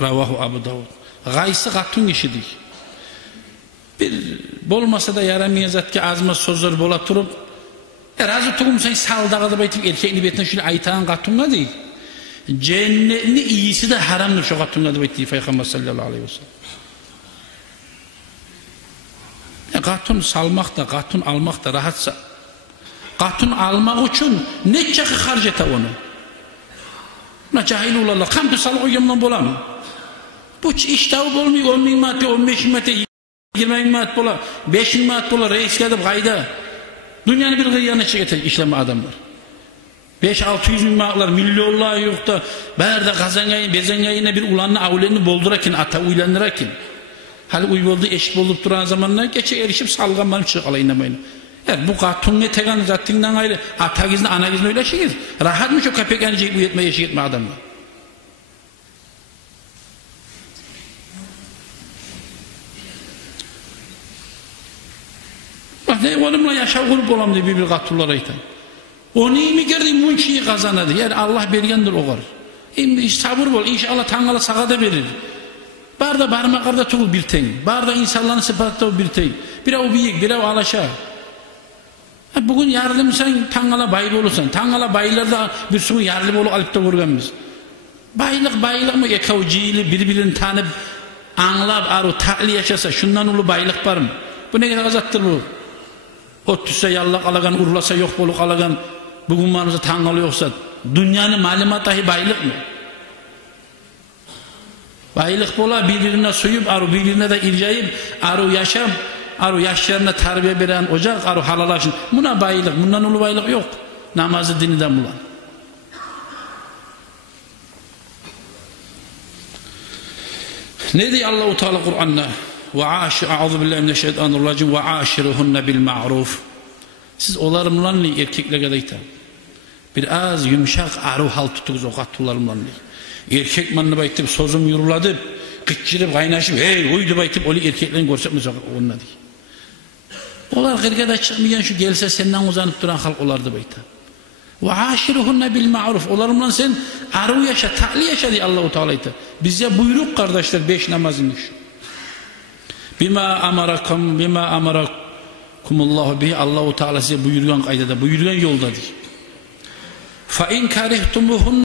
Ravahu Abu Davud. Gaysi katun işidir. Bir bolmasa da yaramayacak ki azma sözler bola turup razı tuğum sen saldağı da baytıp erkekli betine şöyle aytağın katunla değil. Cennetli iyisi de haramdır şu katunla da baytıp Peygamber sallallahu aleyhi ve sellem. Katun salmak da katun almak da rahatsa. Katun almak için ne çakı harcata onu. Ne cahil olarlar. Kamtı salık uyumdan bola mı? Bu iştahı olmuyor. 10.000 madde, 15.000 madde, 20.000 madde bola, 5.000 madde bola, reis gelip kayda. Dünyanın bir kıyağına çıkıyor işleme adamlar. 5-600 bin maddeler, milyonlar yok da, berde kazanayın, bezengayına bir ulanını, avlenini boldurakin, ata uylandırakin. Hali uy oldu, eşit olup duran zamanlar geçe erişip salganmanı çıkalayın. Yani bu katun ne teganı zattiğinden ayrı, ata gizli, ana gizli öyle şey gizli. Rahat mı çok kapek bu yetmeye eşik etme adamlar. Ne onunla yaşa kurup olam diye bir katullara aytan. O neyimi girdi münşiyi kazanadı. Yani Allah bergendir o kadar. Şimdi sabır bol, inşallah Tanrı sakada verir. Barda barmaklarda tuğul bir ten. Barda insanların sıfatı bir ten. Biri o büyük, biri o alaşağı. Bugün yardım sen Tanrı'la baylı olursan. Tanrı'la bayılarda bir sürü yardım olup alıp da vurganımız. Baylık mı ekavcıyla birbirini tanıp anlap arı takli yaşasa şundan ulu baylık var mı? Bu ne kadar azattır bu? Ot düşse yallak alagan, urlasa yok boluk alagan, bugün manıza Tanrı yoksa dünyanın malumat dahi baylık mı? Baylık bola birbirine suyup, arı birbirine de ircayıp, arı yaşam, arı yaşlarına terbiye veren ocak, arı halalaşın. Buna baylık, bundan ulu baylık yok. Namazı diniden bulan. Ne diyor Allah-u Teala Kur'an'da? A'udhu billahi mineşşeytanirracim ve aşiruhunne bil ma'ruf. Siz olarımlanlı erkeklerle deyten. Biraz yumuşak arı hal tutukuz o katullarımlanlı. Erkek manını baytıp sözüm yuruladı, kıçırıp kaynaşıp hey uydu baytıp oli erkeklerin görsekmez onunla değil. Olar kırgada çıkmayan şu gelse senden uzanıp duran halk olardı bayta. Ve aşiruhunne bil ma'ruf. Olarımlan sen arı yaşa, ta'li yaşa diye Allah-u Teala'ydı. Bize buyruk kardeşler 5 namazın iş. Bima amarakumullahu bihi. Allah-u Teala size buyurgan kaydada, buyurgan yoldadır. Fa in karihtumuhun